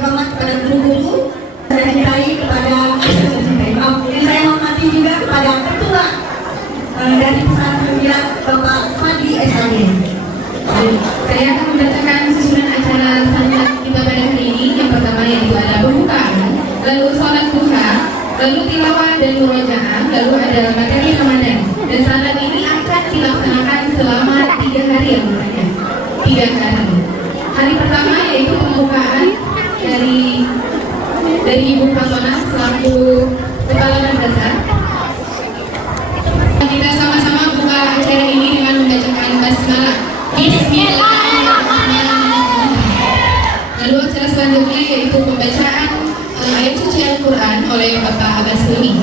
berhormat kepada guru-guru, saya cintai kepada saya hormati juga kepada ketua dari pesantren Kilat Bapak Fadli SAD. Saya akan membacakan susunan acara sanad kita pada hari ini. Yang pertama yaitu ada pembukaan, lalu sholat duha, lalu tilawah dan murojaah, lalu ada materi Ramadan. Dan sanad ini akan dilaksanakan selama 3 hari yang berikutnya. 3 hari. Hari pertama yaitu pembukaan dari Ibu Fatona selaku Kepala Madrasah. Kita sama-sama buka acara ini dengan membacakan basmalah. Bismillahirrahmanirrahim. Lalu acara selanjutnya yaitu pembacaan ayat suci Al-Quran oleh Bapak Abbas Lumi.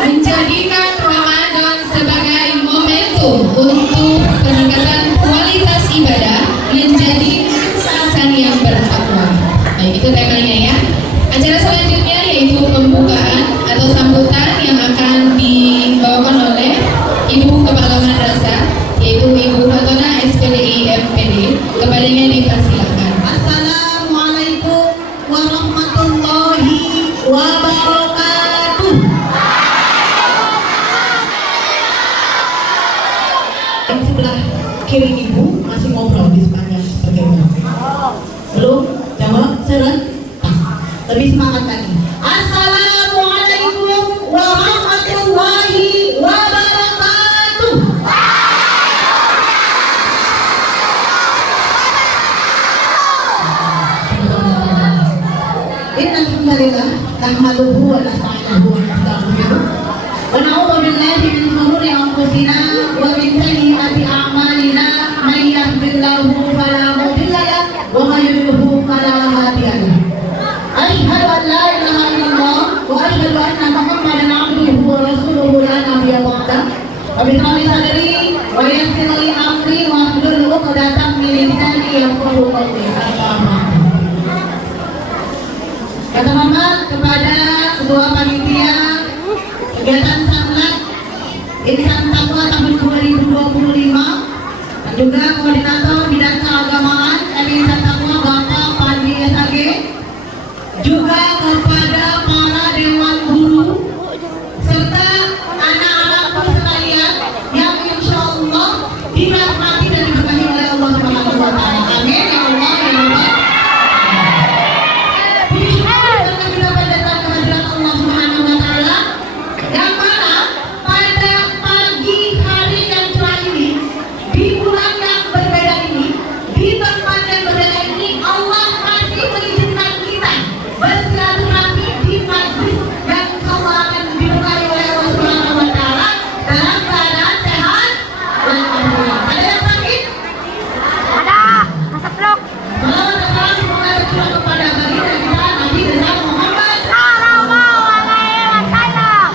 Menjadikan Ramadan sebagai momentum untuk peningkatan kualitas ibadah menjadi insan yang bertakwa. Baik, itu temanya ya. Acara selanjutnya yaitu pembukaan atau sambutan yang akan dibawakan oleh Ibu Kepala Madrasah, yaitu Ibu Fatona SPDI MPD. Kepadanya dipersilakan. Assalamualaikum warahmatullahi wabarakatuh. Yang sebelah kiri ibu masih ngobrol di sepanjang seperti itu. Belum? Jawab seren. Lebih semangat lagi. Assalamualaikum warahmatullahi wabarakatuh. Innalhamdulillah nahmaduhu wa nasta'inuhu wa nastaghfiruh wa na'udzu billahi min shururi anfusina wa min sayyiati a'malina may yahdihillahu fala mudilla lahu wa may yudlil fala hadiya lahu. Asyhadu an la ilaha illallah wa asyhadu anna Muhammadan abduhu wa rasuluhu la nabiyya ba'dah. Wa bi sadri wa yassir li amri wa hlul 'uqdatam min lisani yafqahu qawli. Kata mama kepada ketua panitia kegiatan sanlat Insan Takwa tahun 2025 dan juga koordinator bidang keagamaan Insan Takwa Bapak Pandi SAG, juga kepada para dewan guru serta anak-anakku sekalian yang insya Allah dirahmati dan diberkahi oleh Allah Subhanahu wa Ta'ala. Amin ya Allah ya Rabbal. Bersyukur karena kita mendatang kehadiran Allah Subhanahu wa Ta'ala yang mana pada pagi hari yang cerah ini, di bulan yang berbeda ini, di tempat yang berbeda ini, Allah masih mengizinkan kita bersilaturahmi di majlis yang insya akan diberkahi oleh Allah Subhanahu wa Ta'ala dalam keadaan sehat walafiat. Ada yang sakit? Ada, asap blok. Salawat dan salam semoga tercurah kepada baginda kita Nabi besar Muhammad. Sallallahu alaihi wasallam.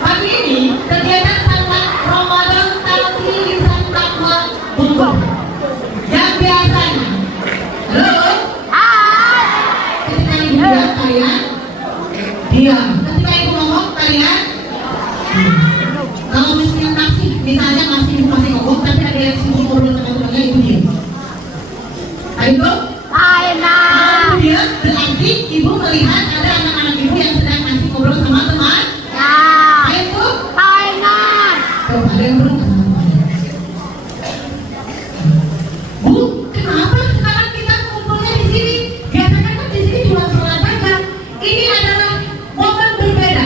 Pagi ini kegiatan sanlat Ramadan Talqi Insan Takwa Bogor yang biasanya, halo, Hai. ketika ibu bilang kalian diam, ketika ibu ngomong kalian kalau misalnya masih ngomong tapi ada yang sibuk ngobrol sama temannya, ibu diam. Ayo, Aina. kalau ibu diam berarti ibu melihat ada anak-anak ibu yang sedang masih ngobrol sama teman. Ya. Ayo, Aina. coba ada yang belum sama. Bu, kenapa sekarang kita kumpulnya di sini? Biasanya kan di sini cuma sholat saja. Ini adalah momen berbeda.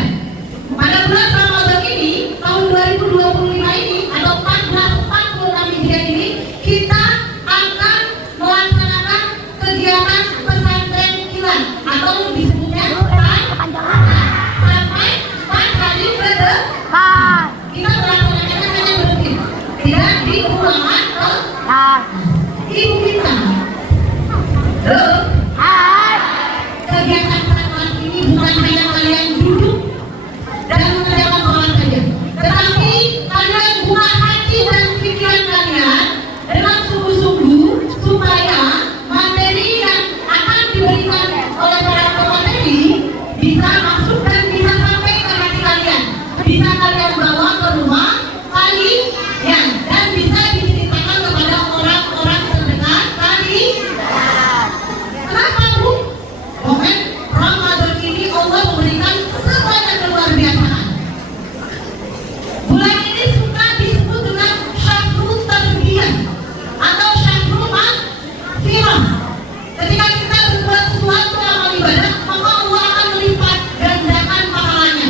Pada bulan Ramadan ini, tahun 2025 ini, atau 1446 Hijriah ini, kita akan melaksanakan kegiatan pesantren kilat atau disebutnya Kepanjangan. sampai 4 hari ke depan. Hai. Kita melaksanakannya hanya bersih, tidak di ruangan ke Ya. ibu kita. Loh, Hai. kegiatan sanlat ini bukan hanya kalian duduk dan mengerjakan sholat saja, tetapi kalian buka hati dan pikiran kalian dengan sungguh-sungguh supaya materi yang akan diberikan oleh para pemateri bisa masuk dan bisa sampai ke hati kalian, bisa kalian bawa ke rumah kalian dan bisa diceritakan kepada orang-orang terdekat kalian. Kenapa, Bu? Momen Ramadan ini Allah memberikan sebanyak luar biasaan. Bulan ini suka disebut dengan Syahrul Tarbiyah atau Syahrul Maghfirah. Ketika kita berbuat sesuatu amal ibadah, maka Allah akan melipat gandakan pahalanya.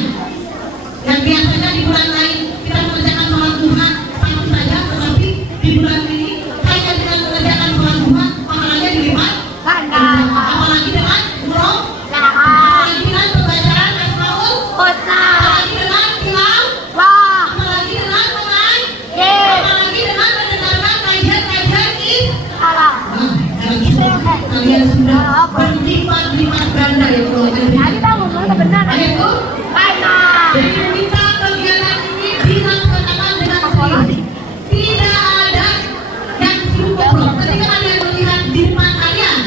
Yang biasanya di bulan lain kita mengerjakan sholat duha satu saja, tetapi di bulan ini hanya dengan mengerjakan sholat duha pahalanya dilipat Ganda. apalagi dengan umroh, Ya. apalagi dengan pembacaan Asmaul, Husna. apalagi dengan tilawah, Wah. apalagi dengan mengaji, Ye. apalagi dengan mendengarkan kajian-kajian Salam. kalian sudah berlipat-lipat ganda ya Allah. Jadi bangun mana benar. Ayo, Aina. jadi kita kegiatan ini dilaksanakan dengan serius. Tidak ada yang sibuk ngobrol. Ketika kalian melihat di depan kalian,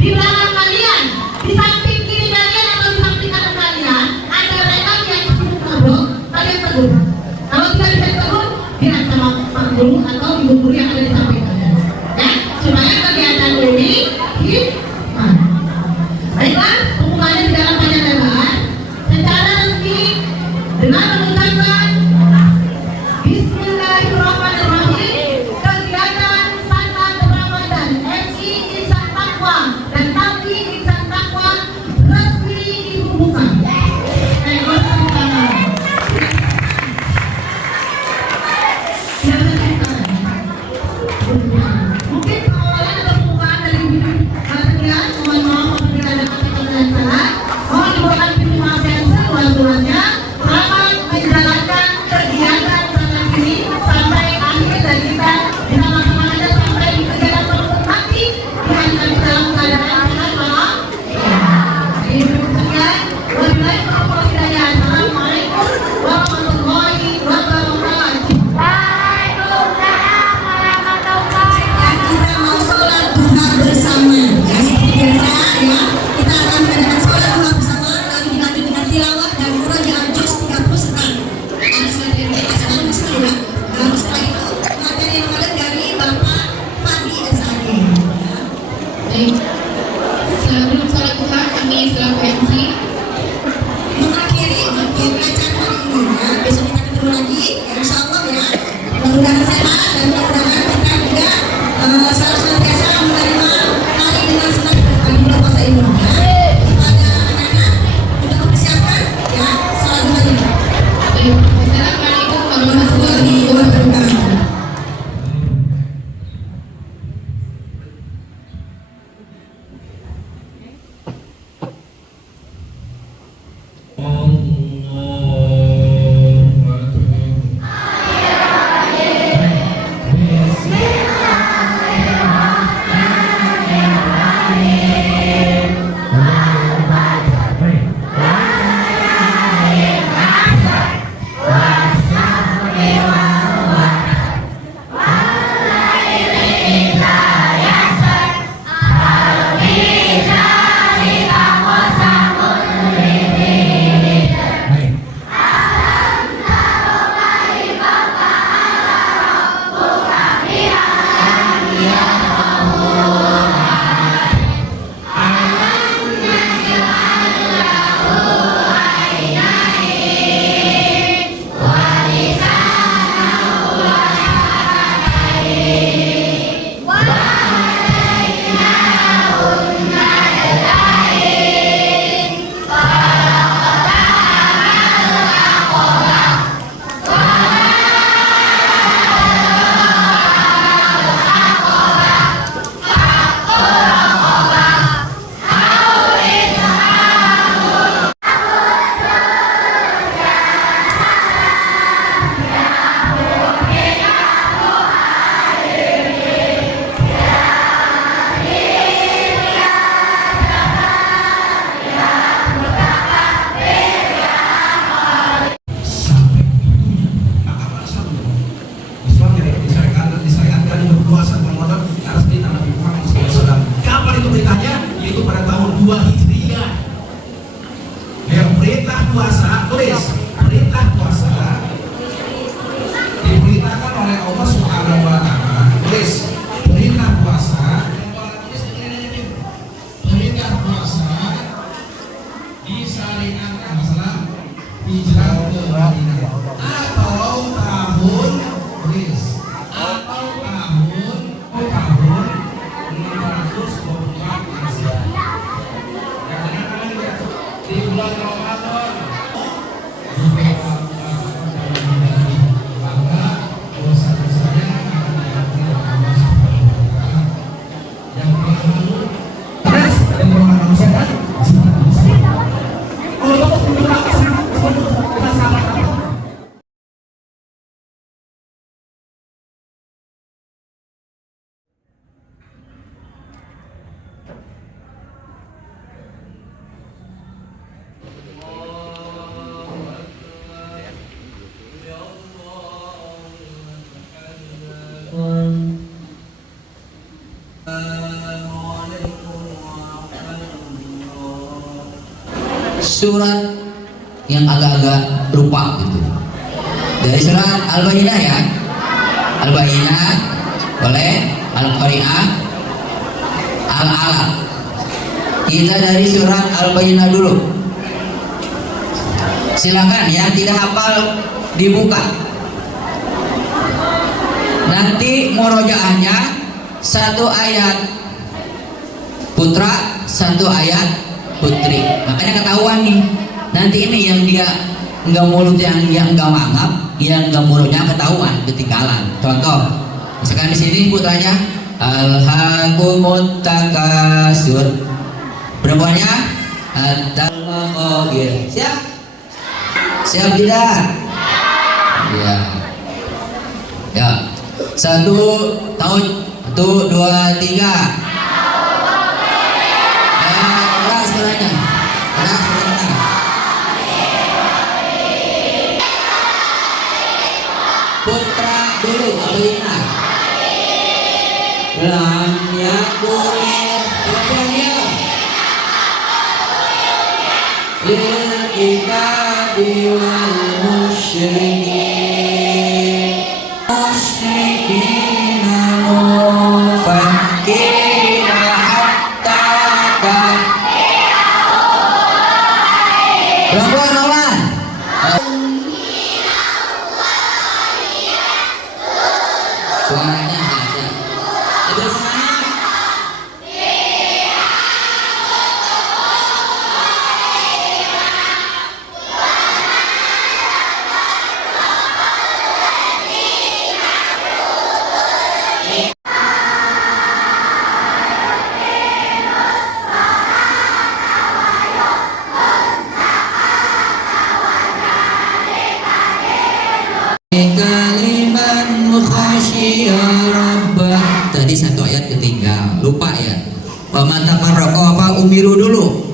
di belakang kalian, di samping kiri kalian atau di samping kanan kalian, ada rekan yang sibuk ngobrol, kalian tegur. Kalau tidak bisa tegur, bilang sama Pak Guru atau Ibu Guru yang ada di samping kalian. Ya, supaya kegiatan ini hikmah. Baiklah, pembukaannya tidak akan panjang lebar. Secara resmi dengan mengucapkan Bismillahirrahmanirrahim, kegiatan sanlat Ramadan MI Insan Takwa dan Talqi Insan Takwa resmi dibuka. Mungkin pengawalan atau pembukaan dari sekian, mohon maaf apabila ada kata-kata yang salah. Mohon dibawakan pintu maaf yang seluas-luasnya. Selamat menjalankan kegiatan sangat ini sampai akhir dan kita bisa melaksanakannya sampai di kegiatan penutup nanti dengan kita dalam keadaan sehat walafiat. mudah-mudahan sehat dan mudah-mudahan kita juga selalu senantiasa menerima hari dengan senang di bulan puasa ini. Pada anak-anak sudah mempersiapkan ya salat hari ini. Assalamualaikum warahmatullahi wabarakatuh. Puasa, tulis perintah puasa diperintahkan oleh Allah Subhanahu wa Ta'ala. Tulis perintah puasa, perintah puasa disyariatkan masalah hijrah ke Madinah atau tahun tulis atau tahun 624 Masehi. Di bulan Ramadan surat yang agak-agak lupa gitu. Dari surat Al-Bayyinah ya. Al-Bayyinah, boleh, Al-Qari'ah, Al-Alaq. Kita dari surat Al-Bayyinah dulu. Silakan yang tidak hafal dibuka. Nanti murojaahnya satu ayat putra, satu ayat putri. Makanya ketahuan nih. Nanti ini yang dia nggak mulut, yang nggak mangap, yang nggak mulutnya ketahuan, ketinggalan. Contoh, misalkan di sini putranya Alhaakumut Takasur. Perempuannya At-Taqabir. Siap? Siap tidak? Ya. Ya. 1 tahun 1 2 3. Keras suaranya. Keras suaranya. Putra dulu Alina. Lam yakunir putranya. Lil ibadi wal musyrikin. Musyrikina mufakirina hatta perempuan lawan. kaliman khasyiya rabbah. Tadi satu ayat ketinggal, lupa ya. Paman taparroko apa umiru dulu.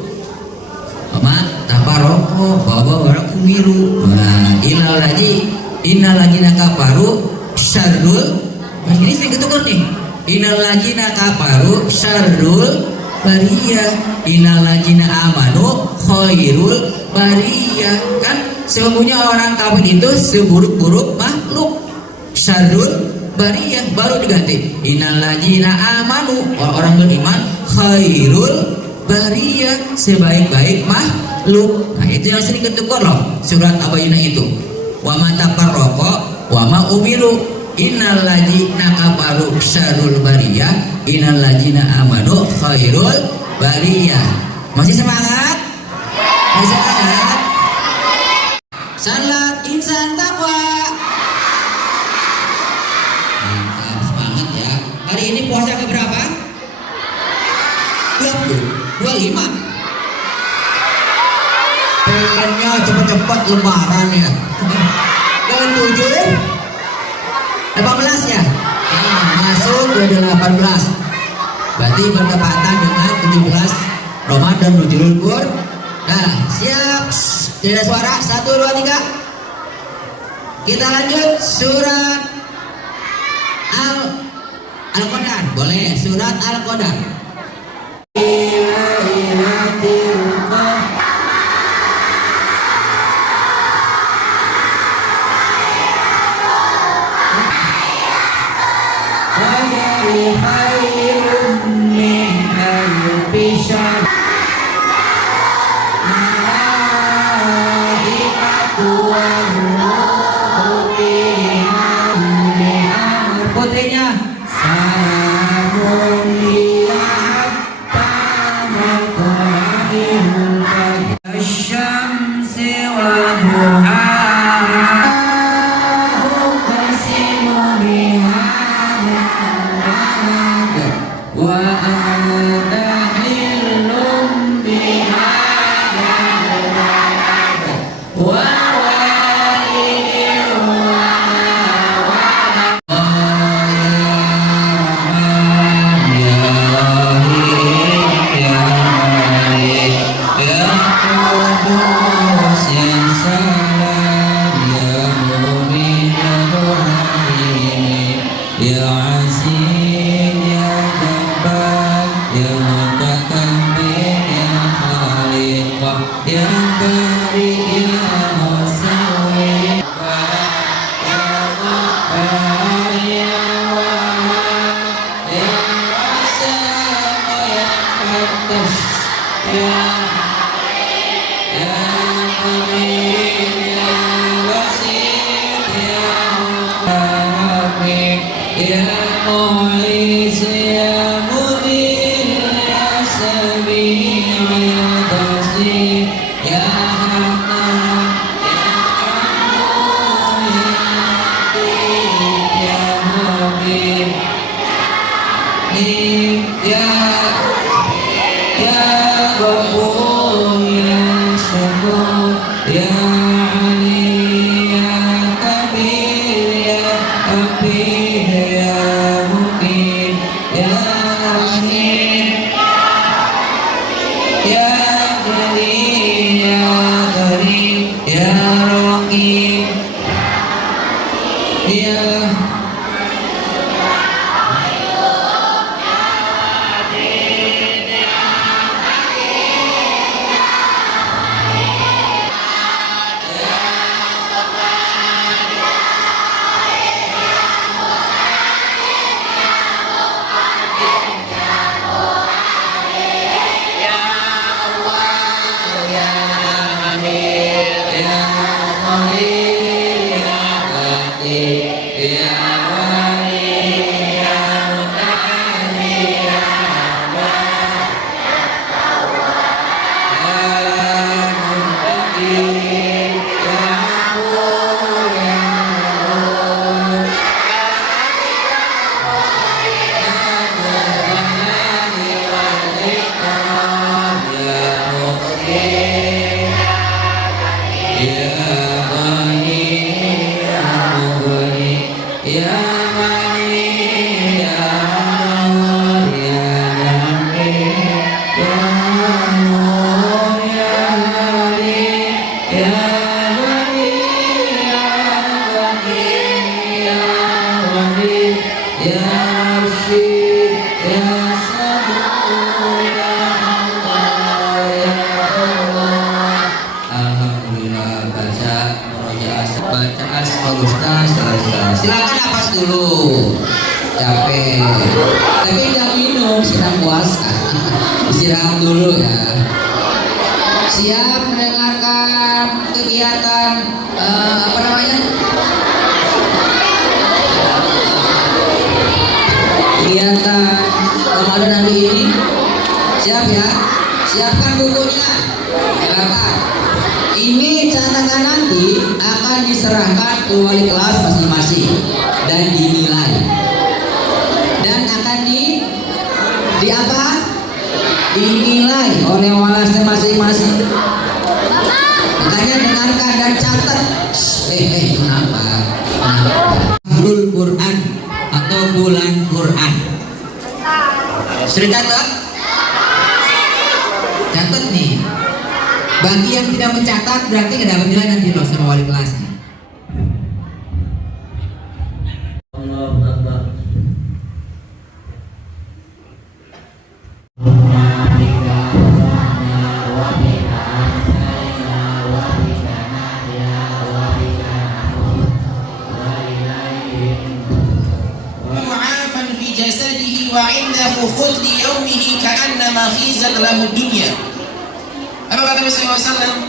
Paman taparroko bawa umiru. Nah, innal ladzina kafaru syarrul. Nah, ini sering ketukar nih. Innal ladzina kafaru syarrul bariyah, innal ladzina amanu khairul bariyah. Kan sesungguhnya orang kafir itu seburuk-buruk makhluk. Syarrul bariyah baru diganti innal ladzina amanu, orang beriman, khairul bariyah, sebaik-baik makhluk. Nah, itu yang sering ketukar loh surat Abayina itu. Wa ma tafarraqa wa ma umiru innal ladzina kafaru syarrul bariyah, innal ladzina amanu khairul bariyah. Masih semangat? Masih semangat? Salat insan takwa. Mantap, semangat ya. Hari ini puasa ke berapa? 25. Pengennya cepet-cepet lebaran ya. Yang 18 ya? Nah, masuk ke 18. Berarti bertepatan dengan 17 Ramadan Nuzulul Quran. Nah, siap? Tidak suara? 1, 2, 3. Kita lanjut surat Al-Qadar. Boleh, surat Al-Qadar. Putrinya salamun asy-syamsi wa duhaha uqsimu bihadha wa anta hillum bihadha wa ya Wali, ya Wali, ya Wali, ya Mursyid, ya Sabur, ya Allah, ya Allah. Alhamdulillah, baca Asmaul Husna selesai. Silakan napas dulu. Capek. Tapi jangan minum, sedang puasa. Istirahat dulu ya. Siap mendengarkan kegiatan apa namanya? Kegiatan Ramadan hari ini. Siap ya? Siapkan bukunya. Silakan. Ini catatan nanti akan diserahkan ke wali kelas masing-masing dan dinilai. Dan akan di apa? Dinilai oleh walasnya masing-masing. Makanya dengarkan dan catat. Kenapa? Bulan Quran atau bulan Quran. Sudah catat? Catat nih. Bagi yang tidak mencatat berarti nggak dapat nilai nanti loh sama wali kelasnya. وعنده خلد يومه كأنما خيزت له الدنيا. Apa kata Rasulullah SAW?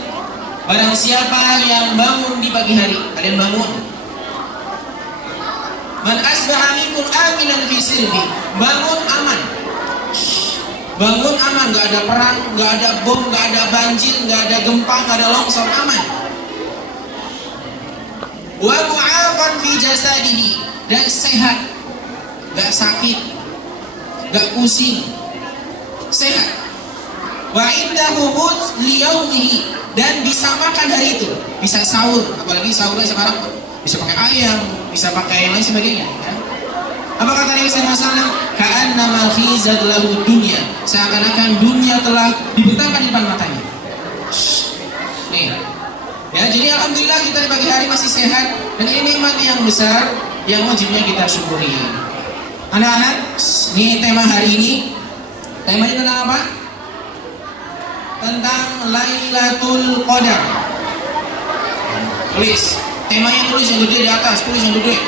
Barang siapa yang bangun di pagi hari, kalian bangun. Man asbaha minkum aminan fi sirbi, bangun aman. Bangun aman, nggak ada perang, nggak ada bom, nggak ada banjir, nggak ada gempa, nggak ada longsor, aman. Wa mu'afan fi jasadihi, dan sehat, nggak sakit, nggak pusing, sehat. Wa indahu qut liyaumihi, dan bisa makan hari itu, bisa sahur, apalagi sahurnya sekarang bisa pakai ayam, bisa pakai yang lain sebagainya. Ya. Apa kata Nabi SAW? Ka'annama khizat lahu dunya, seakan-akan dunia telah dibentangkan di depan matanya. Nih, ya jadi alhamdulillah kita di pagi hari masih sehat, dan ini nikmat yang besar yang wajibnya kita syukuri. Anak-anak, ini tema hari ini, temanya tentang apa? Tentang Lailatul Qadar. Tulis, temanya tulis yang gede di atas, tulis yang gede.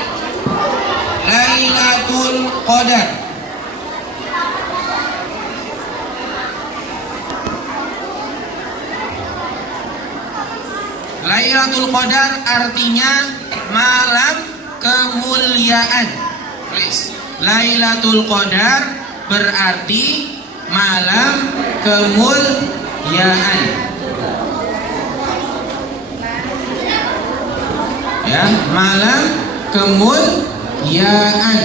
Lailatul Qadar. Lailatul Qadar artinya malam kemuliaan. Tulis, Lailatul Qadar berarti malam kemuliaan. Ya, malam kemuliaan.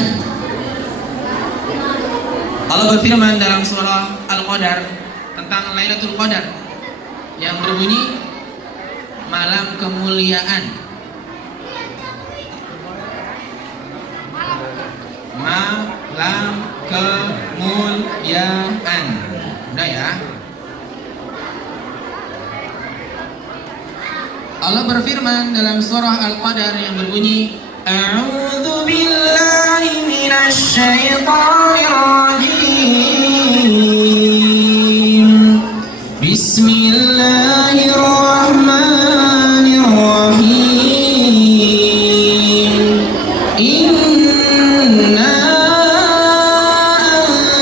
Allah berfirman dalam surah Al-Qadar tentang Lailatul Qadar yang berbunyi malam kemuliaan. Malam kemuliaan. Udah ya. Allah berfirman dalam surah Al-Qadar yang berbunyi A'udzu billahi minasy syaithanir rajim. Bismillahirrahmanirrahim. Inna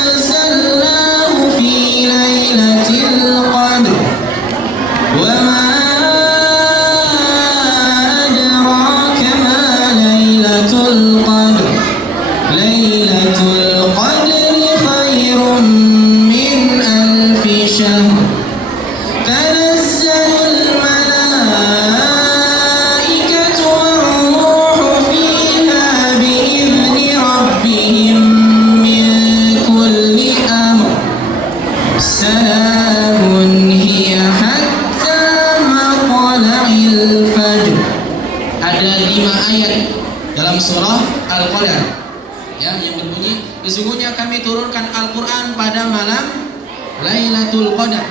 anzalnahu fi lailatul qadr. Wa ma Lailatul Qadri khairun min alfi syahr. Tanazzalul malaikatu war-ruhu fiha bi'izni rabbihim min kulli amr. Salamun hiya hatta matla'il fajr. Ada 5 ayat dalam surah Al-Qadar ya, yang berbunyi sesungguhnya kami turunkan Al-Quran pada malam Lailatul Qadar.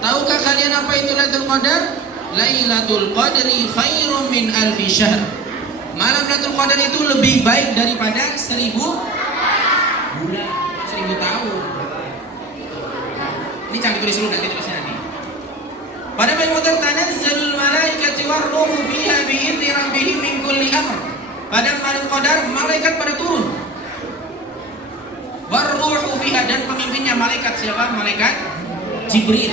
Tahukah kalian apa itu Lailatul Qadar? Lailatul Qadri khairum min alfi syahr. Malam Lailatul Qadar itu lebih baik daripada 1000 bulan, 1000 tahun. Ini jangan ditulis dulu, nanti tulisnya nanti. Pada Lailatul Qadar tanazzalul malaikatu warruhu fiha bi'izni rabbihim min kulli amr. Pada Lailatul Qadar malaikat pada turun. Warruhu fiha, dan pemimpinnya malaikat siapa? Malaikat Jibril.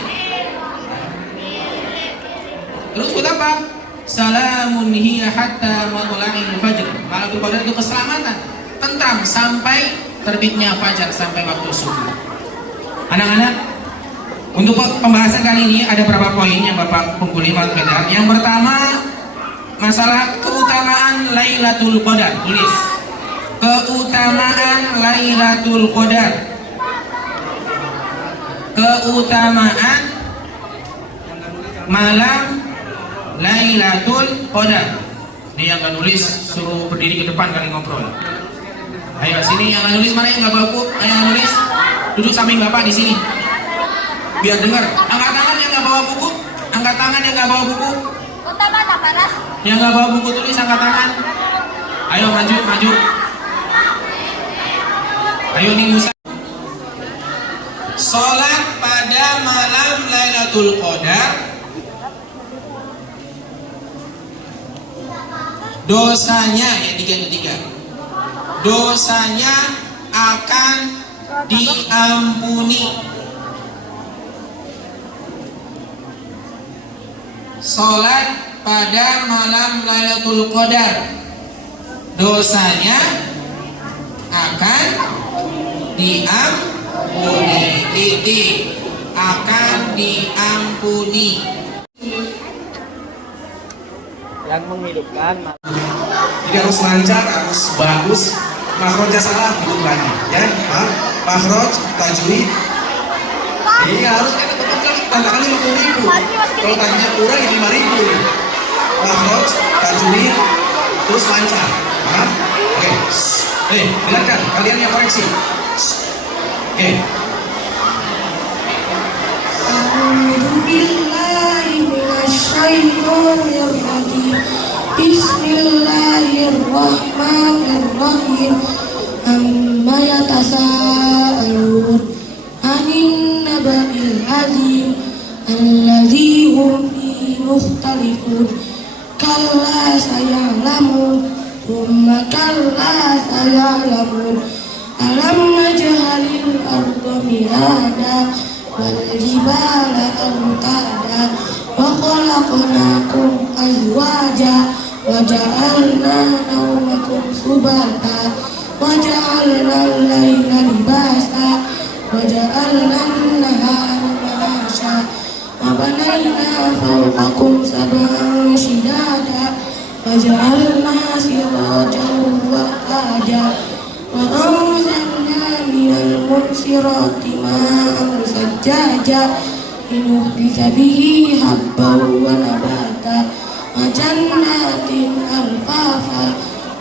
Terus apa? Salamun hiya hatta matla'il fajr. Lailatul Qadar itu keselamatan, tentram sampai terbitnya fajar, sampai waktu subuh. Anak-anak, untuk pembahasan kali ini ada beberapa poin yang Bapak kumpulin Lailatul Qadar. Yang pertama, masalah keutamaan Lailatul Qadar. Tulis. Keutamaan Lailatul Qadar. Keutamaan malam Lailatul Qadar. Ini yang gak nulis suruh berdiri ke depan kali ngobrol. Ayo sini yang gak nulis, mana yang gak bawa buku? Ayo yang nulis duduk samping Bapak di sini. Biar dengar. Angkat tangan yang gak bawa buku. Angkat tangan yang gak bawa buku. Yang gak bawa buku tulis angkat tangan. Ayo maju, maju. Ayo nih Musa. Salat pada malam Lailatul Qadar dosanya yang ketiga, dosanya akan diampuni. Salat pada malam Lailatul Qadar dosanya akan diampuni. Akan diampuni. Yang menghidupkan Jadi harus lancar, harus bagus. Makhrajnya salah, hidup lagi. Ya, makhraj, tajwid. Iya harus kan tandakan 50.000. Kalau tajwidnya kurang 5.000. Makhraj, tajwid, terus lancar. Paham? Oke. Dengarkan, kalian yang koreksi. Oke. Bismillahirrahmanirrahim. Amma yatasaalun 'anil naba'il 'azim alladzi hum fihi mukhtalifun. Kalla saya'lamun thumma kalla saya'lamun. Alam naj'alil arda mihada wal jibala awtada wa khalaqnakum azwaja wa ja'alna nawmakum subata wa ja'alna al-laila libasa wa ja'alna an-nahara ma'asha wa banayna fawqakum sab'an shidada wa ja'alna sirajan wahaja wa anzalna minal mu'sirati ma'an sajjaja linuhriqa bihi habban wa nabata wa jannatin alfafa.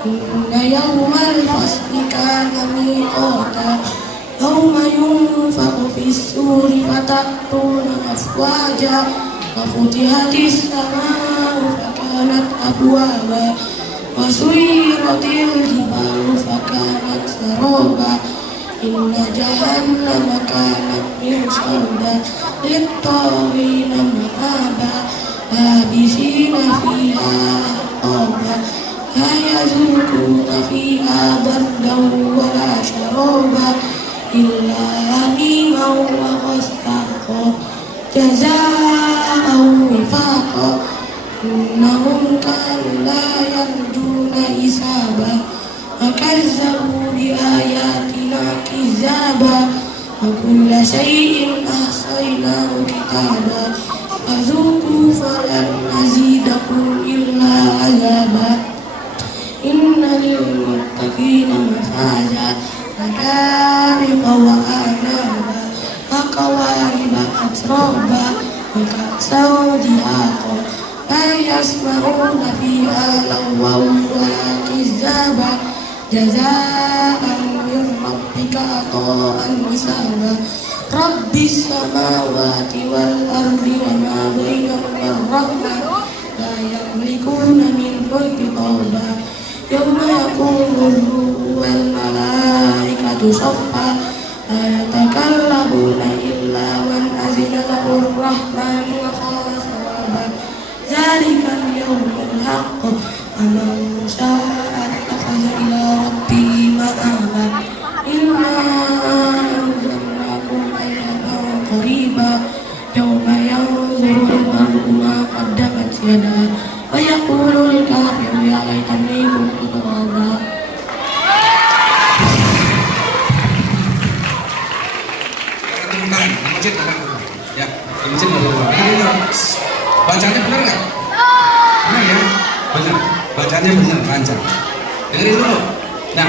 Inna yawmal fasli kana miqata yawma yunfakhu fis-suri fatatuna afwaja wa futihatis samaa'u fakanat abwaba wa suyiratil jibalu fakanat saraba. Inna jahannama kanat mirsada lit-taghina ma'aba labisina fiha ahqaba la yazukuna fiha bardan wala sharaba illa hamiman wa ghassaqa jazaa'an wifaqa. Innahum kanu la yarjuna hisaba wa kazzabu bi ayatina kizaba wa kulla shay'in ahsaynahu kitaba fadhuqu falan nazidakum illa azaba. Inna lil muttaqina mafaza hadariqa wa anaba wa kawa'iba atraba wa ka'san dihaqa la yasma'una fiha lagwan wala kizaba jazaa'an min rabbika ata'an hisaba. Rabbis samawati wal ardi wa ma bainahuma rahmah صفا لا يتكلمون إلا من أذن له الرحمن وقال صوابا ذلك اليوم الحق فمن شاء اتخذ إلى ربه مآبا إنا أنزلناكم عذابا قريبا يوم ينظر المرء ما قدمت يداه ويقول الكافر يا ليتني كنت ترابا. Ya, di masjid nggak boleh. Bacanya benar nggak? Benar ya, benar. Bacanya benar, lancar. Dengerin dulu. Nah,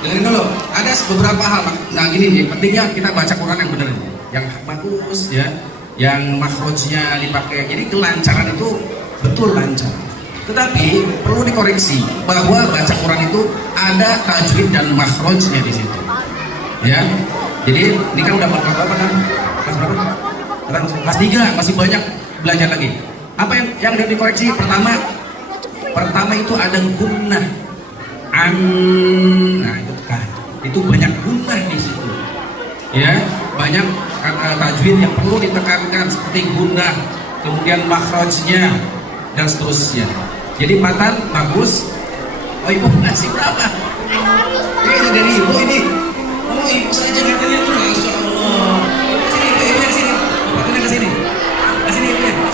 dengerin dulu. Ada beberapa hal. Nah, gini nih, pentingnya kita baca Quran yang benar, yang bagus ya, yang makhrajnya dipakai. Jadi kelancaran itu betul lancar. Tetapi perlu dikoreksi bahwa baca Quran itu ada tajwid dan makhrajnya di situ. Ya. Jadi ini kan udah kelas berapa kan? Kelas berapa? Kelas 3, masih banyak belajar lagi. Apa yang dikoreksi? Pertama itu ada gunnah. Nah itu kan. Itu banyak gunnah di situ. Ya, banyak kata tajwid yang perlu ditekankan seperti gunnah, kemudian makhrajnya dan seterusnya. Jadi matan bagus. Oh ibu ngasih berapa? Ini dari ibu ini. Oh ibu saja katanya tuh, Masya Allah. Sini ibu ke sini, bapaknya ke sini, ke sini ibu.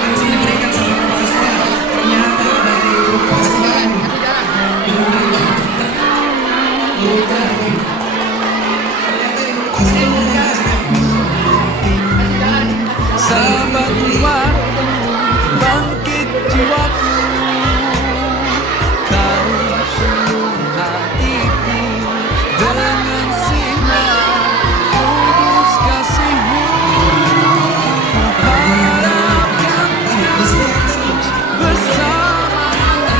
Langsung diberikan sama pasnya. Ternyata dari pasnya. Sahabat waktu bangkit jiwaku, kau sungguh hatiku dengan sinar kudus kasihmu. Harapkan terus bersama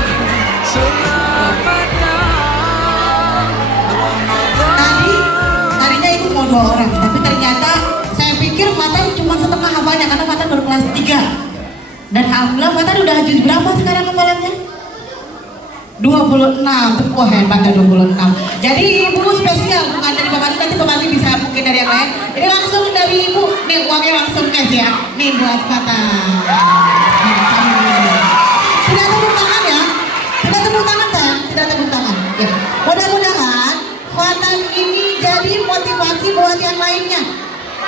selamanya. Tadinya itu mau 2 orang, tapi ternyata saya pikir Fatan cuma setengah hafalnya karena Fatan baru kelas 3. Dan alhamdulillah Fatan udah juz berapa sekarang hafalannya? 26. Wah hebat ya 26. Jadi ibu spesial bukan dari Bapak, nanti Bapak bisa mungkin dari yang lain. Jadi langsung dari ibu, nih uangnya langsung cash ya. Nih buat Fatan. Tidak tepuk tangan ya. Tidak tepuk tangan sayang, tidak tepuk tangan. Ya. Mudah-mudahan Fatan ini jadi motivasi buat yang lainnya.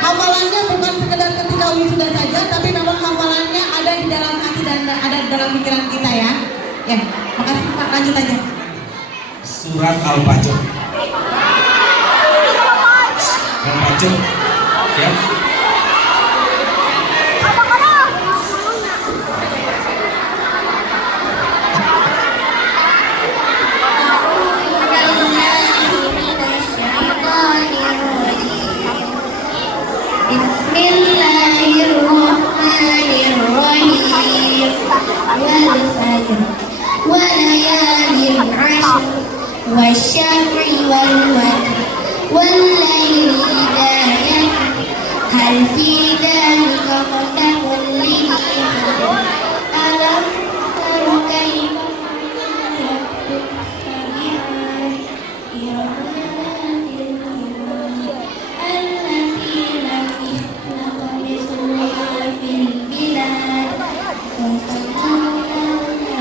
Hafalannya bukan sekedar ketika wisuda saja, tapi memang hafalannya ada di dalam hati dan ada di dalam pikiran kita ya. Ya, makasih Pak, lanjut aja. Surat Al-Fajr. Al-Fajr. Ya. Bismillahirrahmanirrahim. Wal fajr wa layalin 'ashr wasyaf'i wal watr wal layli idza yasr hal fi dzalika qasamun lil alam tara kayfa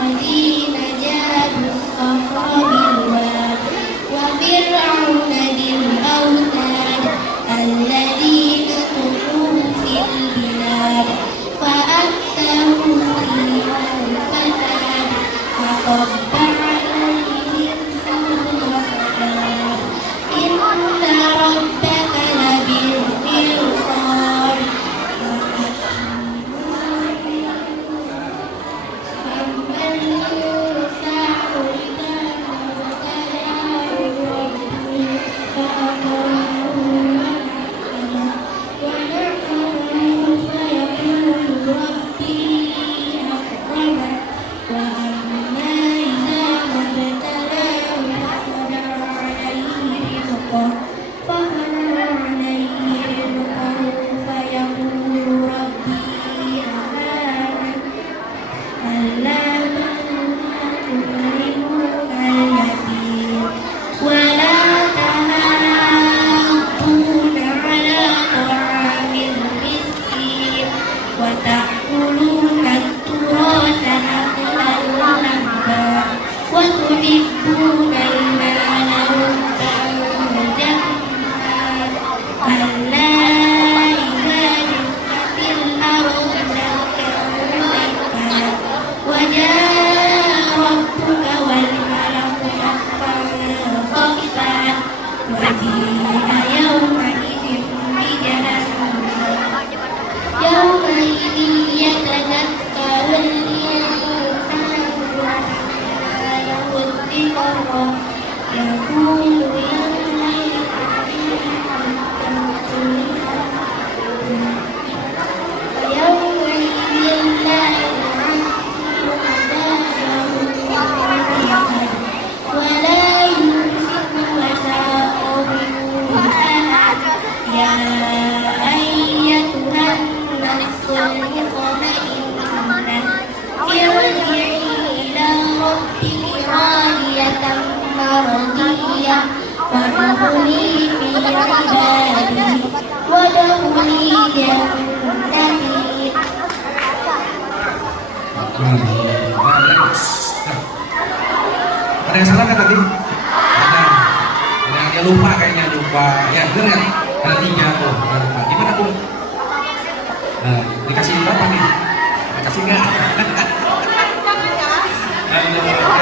الذين جابوا الصخر بالواد وفرعون وادخلي في عبادي وادخلي جنتي. Ada yang salah kan tadi? Ada yang lupa kayaknya lupa. Ya benar ya? Ada 3 tuh. Ada lupa. Gimana tuh? Nah, dikasih berapa nih? Kasih nggak?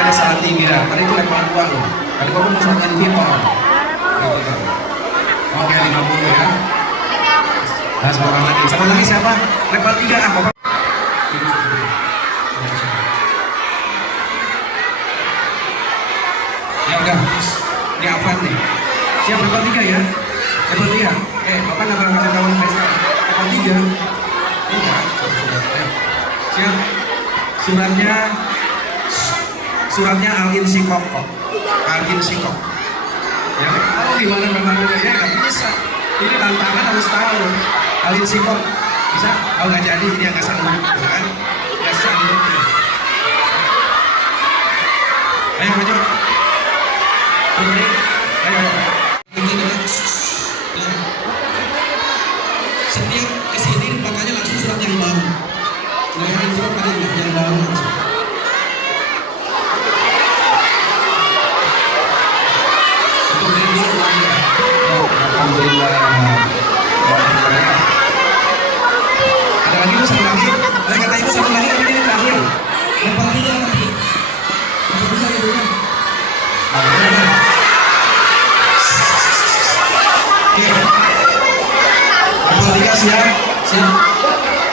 Ada salah 3. Tadi itu level 2 loh. Tadi kamu masuk indicator. Oke 50 ya. Nah seorang lagi. Satu lagi siapa? Level 3 apa? Ya udah, ini apa nih? Siap level 3 ya? Level 3. Bapak nggak bakal kasih tahu sampai sekarang. Level 3. Iya, siap. Suratnya Al-Insyikok. Al-Insyikok. Ya, tahu gimana bacanya? Ya nggak bisa. Ini tantangan harus tahu. Al-Insyikok. Bisa? Oh nggak jadi, ini agak sanggup, kan? Nggak sanggup. Ayo maju. Putri, ayo. Begini ya. Setiap kesini makanya langsung surat yang baru. Mulai hari surat tadi yang baru langsung. Untuk ini uangnya. Alhamdulillah. Ada lagi tuh satu lagi. Kata ibu satu lagi tapi ini terakhir. Level 3 lagi. Level 3 gitu kan. Level 3 siap? Siap?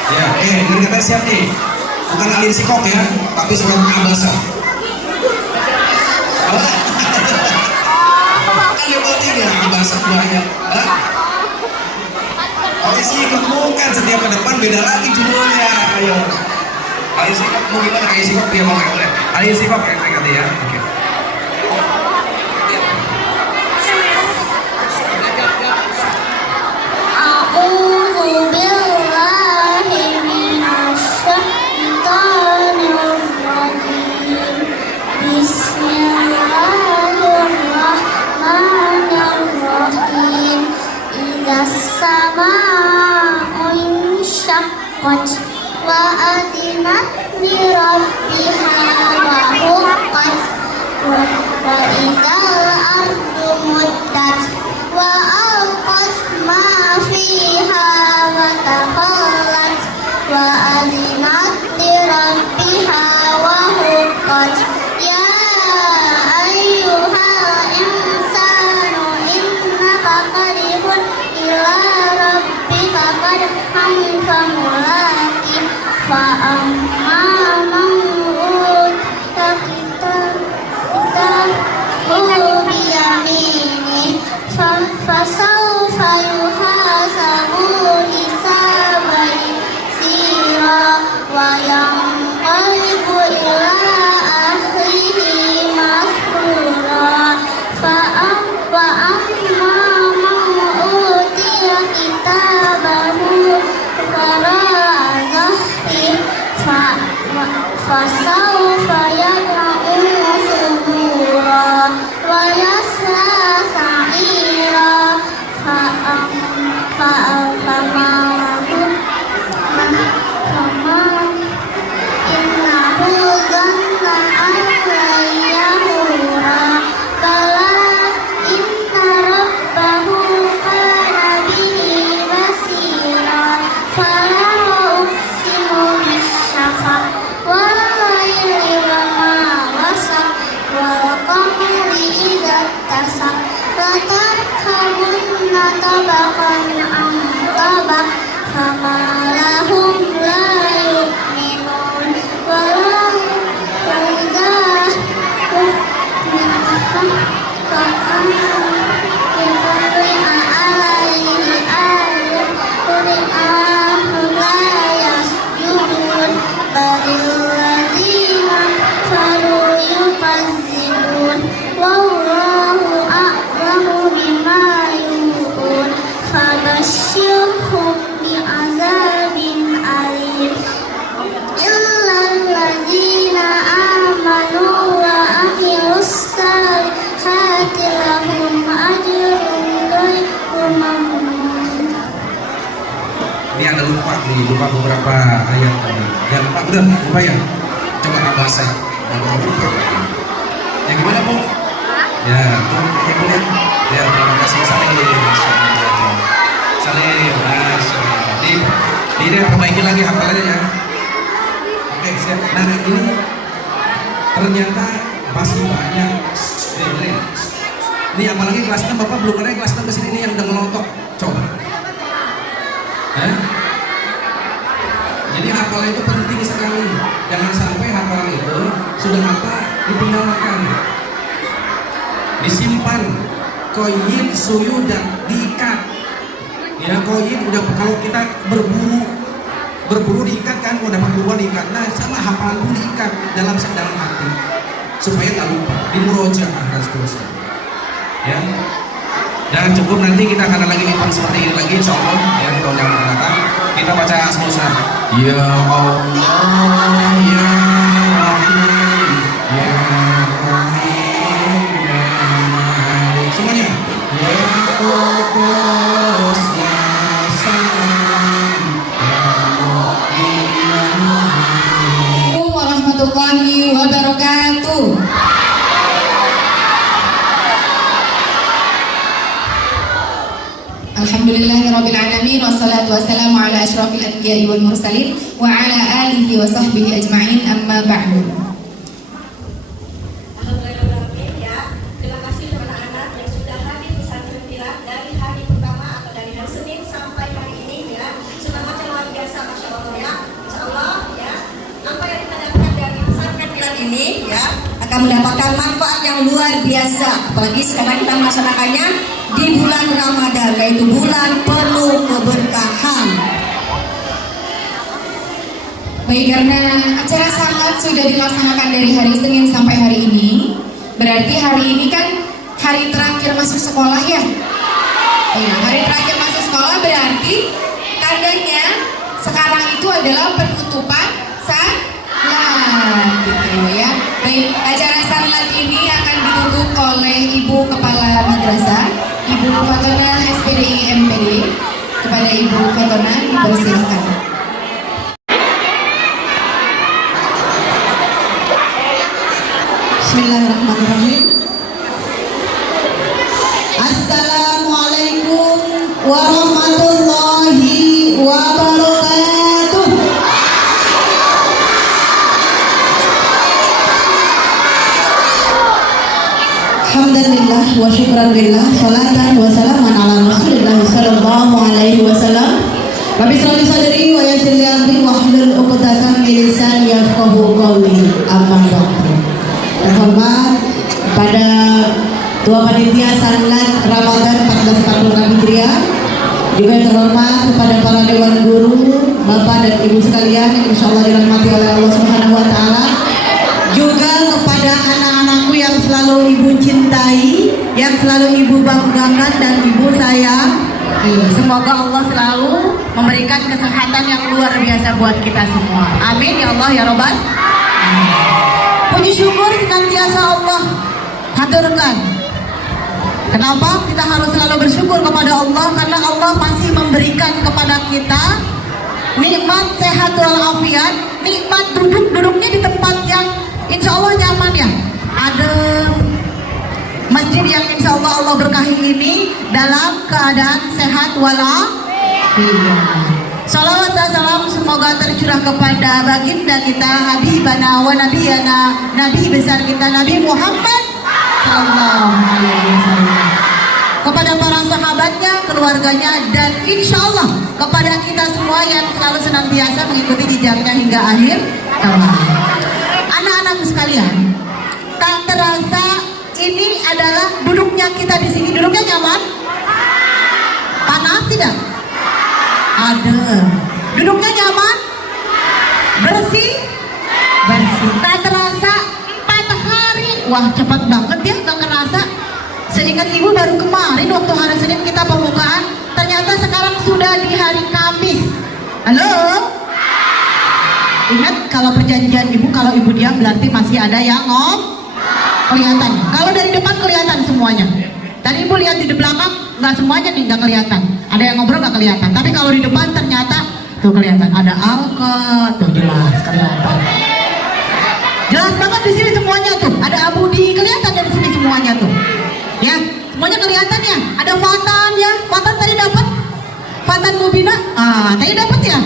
Ya, ini kata siap nih. Bukan Al-Insyikok ya, tapi surat Abasa. Kan level 3 Abasa banyak. Al-Insyikok bukan, setiap ke depan beda lagi judulnya. Ayo. Al-Insyikok mau gimana? Al-Insyikok dia mau boleh. Al-Insyikok ya saya kata ya. Oke. أعوذ بالله من الشيطان الرجيم. بسم الله الرحمن الرحيم. إذا السماء انشقت وأذنت لربها وحقت وإذا الأرض مدت وألقت ما فيها وتخلت وأذنت لربها وحقت. يا أيها الإنسان إنك قادر إلى ربك قدحا فملاقيه. فأما من أوتي كتابه بيمينه فسوف يحاسب حسابا يسيرا وينقلب إلى أهله مسرورا. وأما من أوتي كتابه وراء ظهره فسوف يدعو ثبورا ويصلى سعيرا. إنه ظن أن لن يحورا. بلى إن ربه كان به بصيرا. فلا أقسم بالشفق والليل وما وسق والقمر إذا اتسق. لتركبن طبقا عن طبق فما لهم لا يؤمنون. وإذا قرئ عليه آية قرآن لا يسجدون بل الذين كفروا يكذبون. والله أعلم بما يوعون فبشرهم بعذاب lupa beberapa ayat tadi. Ya Pak, udah lupa ya? Coba bahasa. Ya gimana Bu? Ya, tuh ibu lihat. Ya, terima kasih Salim. Salim, Masya Allah. Ini perbaiki lagi hafalannya ya. Oke, siap. Nah ini ternyata masih banyak. Ini apalagi kelas 6, Bapak belum ada kelas 6 kesini, ini yang udah ngelotok. Coba. Jadi hafalan itu penting sekali. Jangan sampai hafalan itu sudah hafal ditinggalkan. Disimpan. Koyin suyudah diikat. Ya koyin udah, kalau kita berburu diikat kan, mau dapat buruan diikat. Nah sama hafalan pun diikat dalam hati supaya tak lupa, dimurojaah dan seterusnya. Ya, dan cukup nanti kita akan lagi lipat seperti ini lagi, insya Allah ya, di tahun yang akan datang. Kita baca asmaul husna. Ya Allah, ya Rahman, ya Rahim, ya Malik. Semuanya. Ya Qudus, ya Salam, ya Mu'min. Assalamualaikum warahmatullahi wabarakatuh. Alhamdulillahirabbil alamin wassalatu wassalamu ala asyrafil anbiya'i wal mursalin wa ala alihi wa sahbihi ajma'in, amma ba'du. Terima kasih anak-anak yang sudah hadir di pesantren Bilal dari hari pertama atau dari hari Senin sampai hari ini ya. Semangatnya luar biasa, Masya Allah ya. Insya Allah ya, apa yang kita dapatkan dari pesantren Bilal ini ya akan mendapatkan manfaat yang luar biasa. Apalagi sekarang kita melaksanakannya di bulan Ramadan, yaitu bulan penuh keberkahan. Baik, karena acara sangat sudah dilaksanakan dari hari Senin sampai hari ini, berarti hari ini kan hari terakhir masuk sekolah ya? Ya, hari terakhir masuk sekolah berarti tandanya sekarang itu adalah penutupan salat, gitu ya. Baik, acara salat ini akan ditutup oleh Ibu Kepala Madrasah, Ibu Fatona SPDI MPD. Kepada Ibu Fatona dipersilakan. Bismillahirrahmanirrahim. Assalamualaikum warahmatullahi wabarakatuh. Alhamdulillah wa syukran lillah, salatan wa salaman ala Rasulillah sallallahu alaihi wasallam. Rabbi shrah li sadri wa yassir li amri wahlul 'uqdatam min lisani yafqahu qawli. Amma ba'du. Terhormat kepada Ketua Panitia Salat Ramadan 1446 Hijriah, juga terhormat kepada para dewan guru, Bapak dan Ibu sekalian yang insyaallah dirahmati oleh Allah Subhanahu wa taala, juga kepada anak-anakku yang selalu Ibu cintai, yang selalu Ibu banggakan dan Ibu sayang. Semoga Allah selalu memberikan kesehatan yang luar biasa buat kita semua. Amin ya Allah ya Rabbal. Puji syukur senantiasa Allah haturkan. Kenapa kita harus selalu bersyukur kepada Allah? Karena Allah masih memberikan kepada kita nikmat sehat walafiat, nikmat duduknya di tempat yang insya Allah nyaman ya. Ada masjid yang insya Allah berkahi ini dalam keadaan sehat walafiat. Salawat dan salam semoga tercurah kepada baginda kita, Habibana wa Nabiyana, Nabi besar kita Nabi Muhammad sallallahu alaihi wasallam, kepada para sahabatnya, keluarganya, dan insya Allah kepada kita semua yang selalu senantiasa mengikuti jejaknya hingga akhir zaman. Anak-anakku sekalian, tak terasa ini adalah duduknya kita di sini. Duduknya nyaman? Panas tidak? Ada. Duduknya nyaman? Bersih? Bersih. Tak terasa 4 hari. Wah, cepat banget ya, gak kerasa. Seingat Ibu baru kemarin waktu hari Senin kita pembukaan, ternyata sekarang sudah di hari Kamis. Halo? Ingat kalau perjanjian Ibu, kalau Ibu diam berarti masih ada yang kelihatan. Kalau dari depan kelihatan semuanya. Tadi Ibu lihat di belakang nggak semuanya nih, nggak kelihatan. Ada yang ngobrol nggak kelihatan. Tapi kalau di depan ternyata Tuh kelihatan ada angkot, tuh jelas kelihatan. Jelas banget di sini semuanya tuh. Ada Abudi kelihatan dari sini semuanya tuh. Ya, semuanya kelihatan ya. Ada Fatan ya. Fatan tadi dapat. Fatan Mubina. Tadi dapat ya.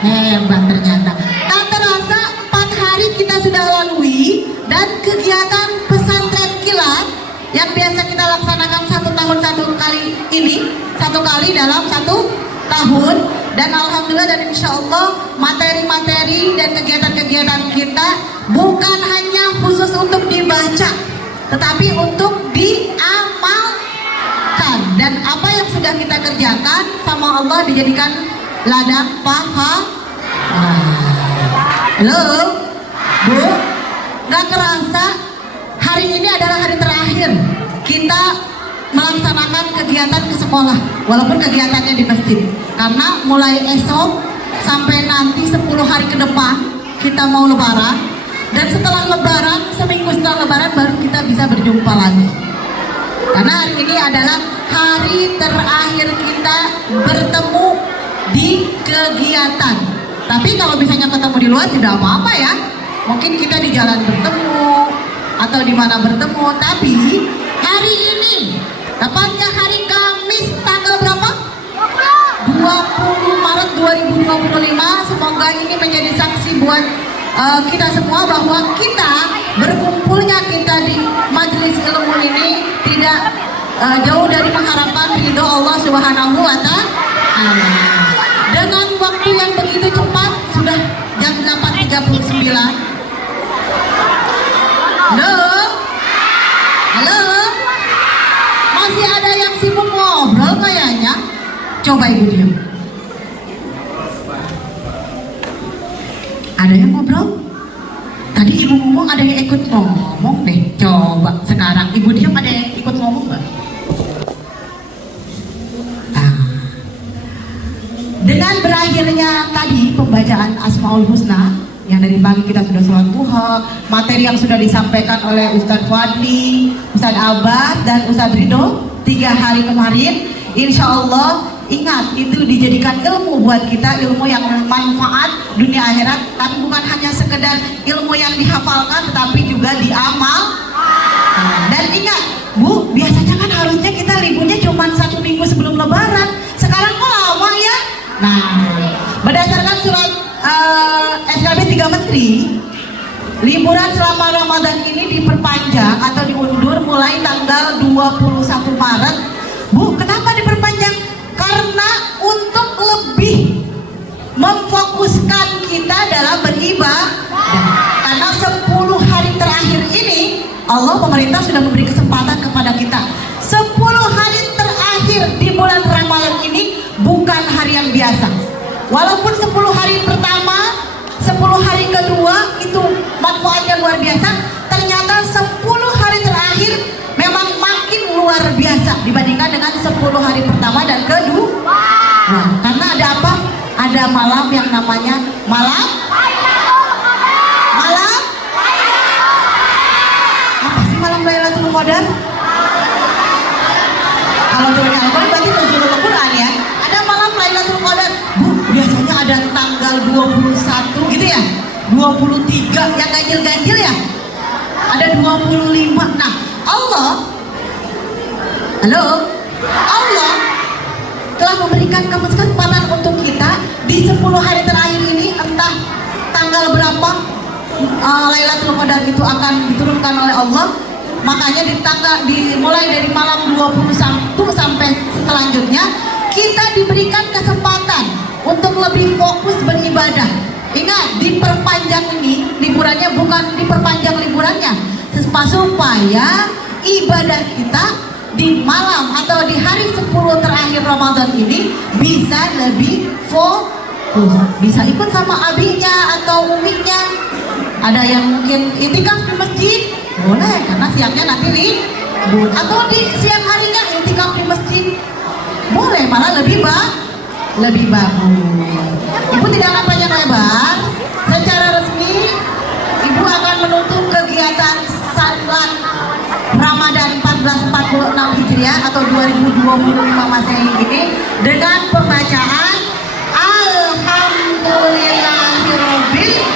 Hebat ternyata. Tak terasa 4 hari kita sudah lalui dan kegiatan pesantren kilat yang biasa kita laksanakan 1 tahun 1 kali ini, 1 kali dalam 1 tahun, dan alhamdulillah dan insya Allah materi-materi dan kegiatan-kegiatan kita bukan hanya khusus untuk dibaca tetapi untuk diamalkan, dan apa yang sudah kita kerjakan sama Allah dijadikan ladang pahala. Halo Bu, gak kerasa hari ini adalah hari terakhir kita melaksanakan kegiatan ke sekolah, walaupun kegiatannya di masjid, karena mulai esok sampai nanti 10 hari ke depan kita mau lebaran, dan setelah lebaran, seminggu setelah lebaran baru kita bisa berjumpa lagi, karena hari ini adalah hari terakhir kita bertemu di kegiatan. Tapi kalau misalnya ketemu di luar tidak apa-apa ya, mungkin kita di jalan bertemu atau di mana bertemu, tapi hari ini tepatnya hari Kamis tanggal berapa? 20 Maret 2025. Semoga ini menjadi saksi buat kita semua bahwa kita berkumpulnya kita di majelis ilmu ini tidak jauh dari mengharapkan ridho Allah Subhanahu wa Ta'ala. Dengan waktu yang begitu cepat, sudah jam 8.39. Halo, masih ada yang sibuk ngobrol kayaknya. Coba Ibu diam. Ada yang ngobrol? Tadi Ibu ngomong, ada yang ikut ngomong deh. Coba sekarang Ibu diam, ada yang ikut ngomong nggak? Dengan berakhirnya tadi pembacaan Asmaul Husna, yang dari pagi kita sudah sholat duha, materi yang sudah disampaikan oleh Ustadz Fadli, Ustadz Abbas, dan Ustadz Ridho 3 hari kemarin, insya Allah ingat itu dijadikan ilmu buat kita, ilmu yang bermanfaat dunia akhirat, tapi bukan hanya sekedar ilmu yang dihafalkan tetapi juga diamal. Dan ingat Bu, biasanya kan harusnya kita liburnya cuma 1 minggu sebelum lebaran, sekarang kok lama ya? Nah, berdasarkan surat SKB 3 Menteri, liburan selama Ramadan ini diperpanjang atau diundur mulai tanggal 21 Maret. Bu, kenapa diperpanjang? Karena untuk lebih memfokuskan kita dalam beribadah. Karena 10 hari terakhir ini Allah, pemerintah sudah memberi kesempatan kepada kita. 10 hari terakhir di bulan Ramadan ini bukan hari yang biasa. Walaupun 10 hari pertama, 10 hari kedua itu manfaatnya luar biasa, ternyata 10 hari terakhir memang makin luar biasa dibandingkan dengan 10 hari pertama dan kedua. Nah, karena ada apa? Ada malam yang namanya malam apa sih malam Lailatul Qadar? Kalau turunnya Al-Quran berarti nuzulul Quran ya. Ada malam Lailatul Qadar. Bu, biasanya ada tanggal 21 gitu ya. 23 yang ganjil-ganjil ya. Ada 25. Nah, Allah telah memberikan kesempatan untuk kita di 10 hari terakhir ini, entah tanggal berapa Lailatul Qadar itu akan diturunkan oleh Allah. Makanya dimulai dari malam 21 sampai selanjutnya kita diberikan kesempatan untuk lebih fokus beribadah. Ingat, diperpanjang ini liburannya, bukan diperpanjang liburannya, supaya ibadah kita di malam atau di hari 10 terakhir Ramadan ini bisa lebih fokus. Bisa ikut sama abinya atau uminya. Ada yang mungkin itikaf di masjid, boleh, karena siangnya nanti libur. Atau di siang harinya itikaf di masjid, boleh, malah lebih bagus. Ibu tidak akan panjang lebar. Secara resmi Ibu akan menutup kegiatan salat Ramadan 1446 Hijriah atau 2025 Masehi ini dengan pembacaan Alhamdulillah. Alhamdulillahirobbil.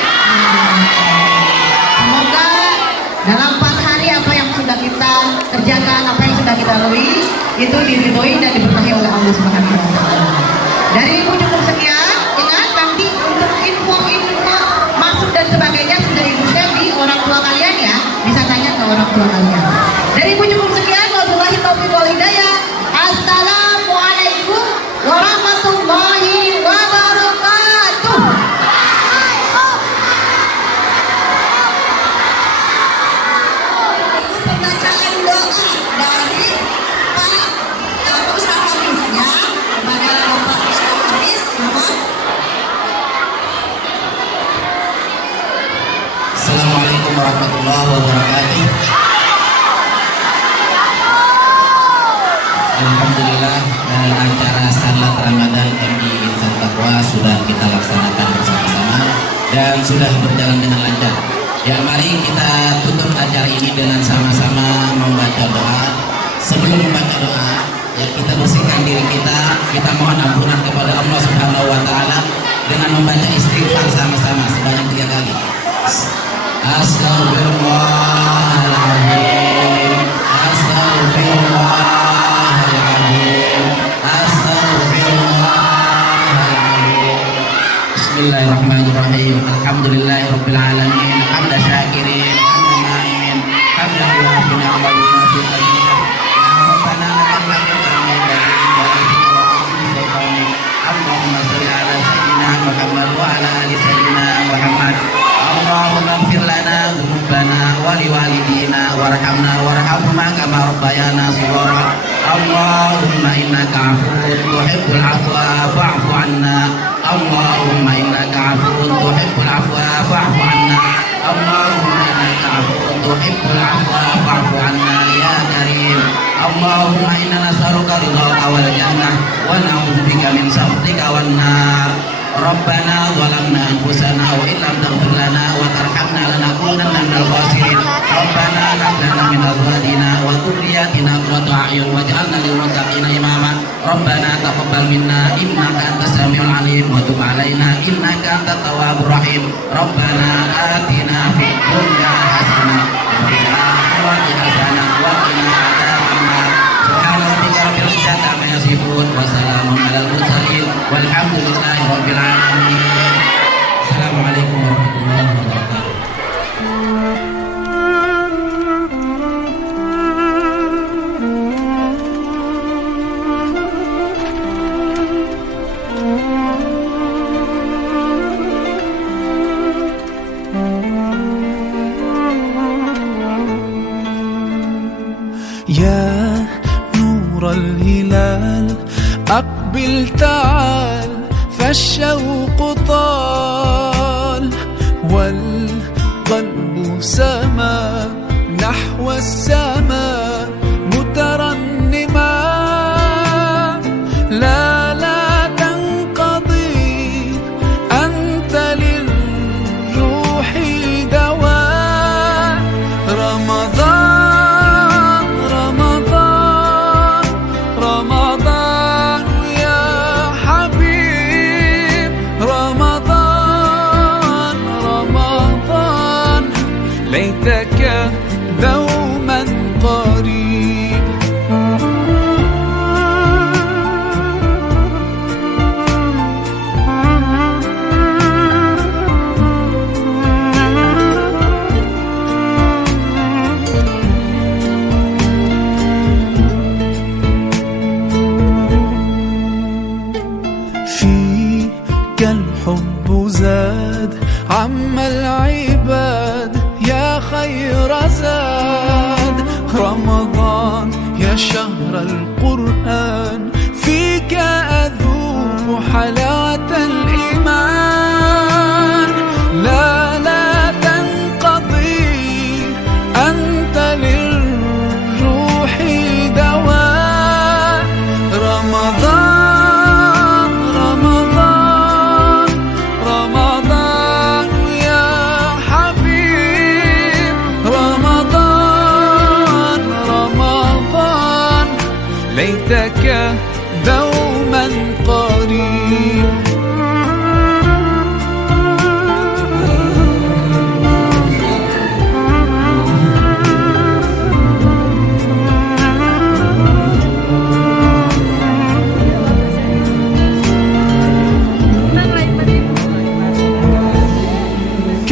Semoga dalam 4 hari apa yang sudah kita kerjakan, apa yang sudah kita lalui itu diridhoi dan diberkahi oleh Allah Subhanahu wa taala. Dari Ibu cukup sekian. Ingat nanti untuk info-info masuk dan sebagainya sudah Ibu share di orang tua kalian ya. Bisa tanya ke orang tua kalian. Dari Ibu cukup sekian. Wabillahi taufiq wal hidayah. Assalamualaikum warahmatullahi wabarakatuh. Ini pembacaan doa dari Pak Ustaz Hafiz ya. Kepada Bapak Ustaz Hafiz, mohon. Assalamualaikum warahmatullahi wabarakatuh. Alhamdulillah, acara salat Ramadan MI Insan Taqwa sudah kita laksanakan bersama-sama dan sudah berjalan dengan lancar. Ya, mari kita tutup acara ini dengan sama-sama membaca doa. Sebelum membaca doa, ya kita bersihkan diri kita mohon ampunan kepada Allah Subhanahu wa taala dengan membaca istighfar sama-sama sebanyak 3 kali. Astagfirullahaladzim, astagfirullahaladzim, astagfirullahaladzim. Bismillahirrahmanirrahim. Alhamdulillahirabbil alamin. Hamdan syakirin, hamdan na'imin, hamdan yuwafi ni'amahu wa yuwafi fadlihi. Rabbana lakal hamdu kama yanbaghi. Allahumma shalli ala sayyidina Muhammad wa ala ali sayyidina Muhammad. Allahumma ighfir lana dhunubana wa liwalidina warhamna warhamhuma kama rabbayana shighara. Allahumma innaka 'afuwwun tuhibbul 'afwa fa'fu 'anna. Allahumma innaka 'afuwwun tuhibbul 'afwa fa'fu 'anna. Allahumma innaka 'afuwwun tuhibbul 'afwa fa'fu 'anna ya karim. Allahumma inna nas'aluka ridhaka wal jannah wa na'udzubika min sakhatika wan nar. Rabbana zalamna anfusana wa illam taghfir lana wa tarhamna lanakunanna minal khasirin. Rabbana hab lana min azwajina wa dhurriyyatina qurrata a'yun waj'alna lil muttaqina imama. Rabbana taqabbal minna innaka antas samiul alim wa tub 'alaina innaka antat tawwabur rahim. Rabbana atina fid dunya hasanah wa fil akhirati hasanah wa qina adzabannar. Subhana rabbika rabbil izzati amma yasifun wa salamun 'alal mursalin walhamdulillahi rabbil alamin. Assalamualaikum warahmatullahi wabarakatuh. يا نور الهلال أقبل تعال فالشوق طال والقلب سما نحو السماء مترنما. لا تنقضي أنت للروح دواء. رمضان رمضان رمضان يا حبيب. رمضان رمضان ليتك دوما قريب. فيك الحب زاد عم العباد يا خير زاد. رمضان يا شهر القرآن فيك أذوق حلاوة الإيمان. لا تنقضي أنت للروح دواء. رمضان رمضان رمضان يا حبيب. رمضان رمضان ليتك دوما قريب.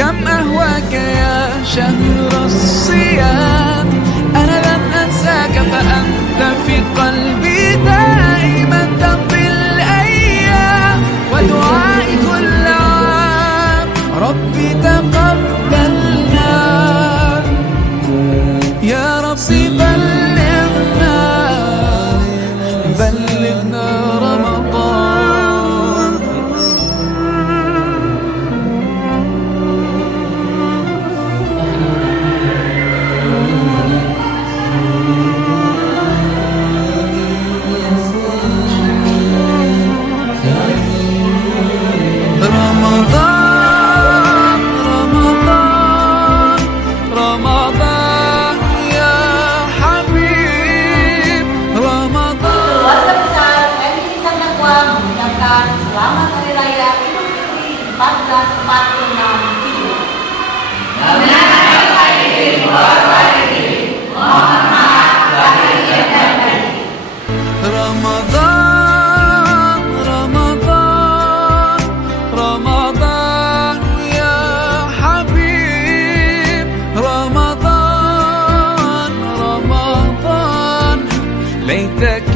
كم أهواك يا شهر الصيام أنا لم أنساك فأنت في قلبي دائما تمضي الأيام ودعائي كل عام ربي تقبلنا يا ربي بلغنا رمضان رمضان يا حبيب رمضان. Keluarga besar MIC Terdakwa mengucapkan selamat Hari Raya Idul Fitri 1446 رمضان رمضان يا حبيب رمضان ليتك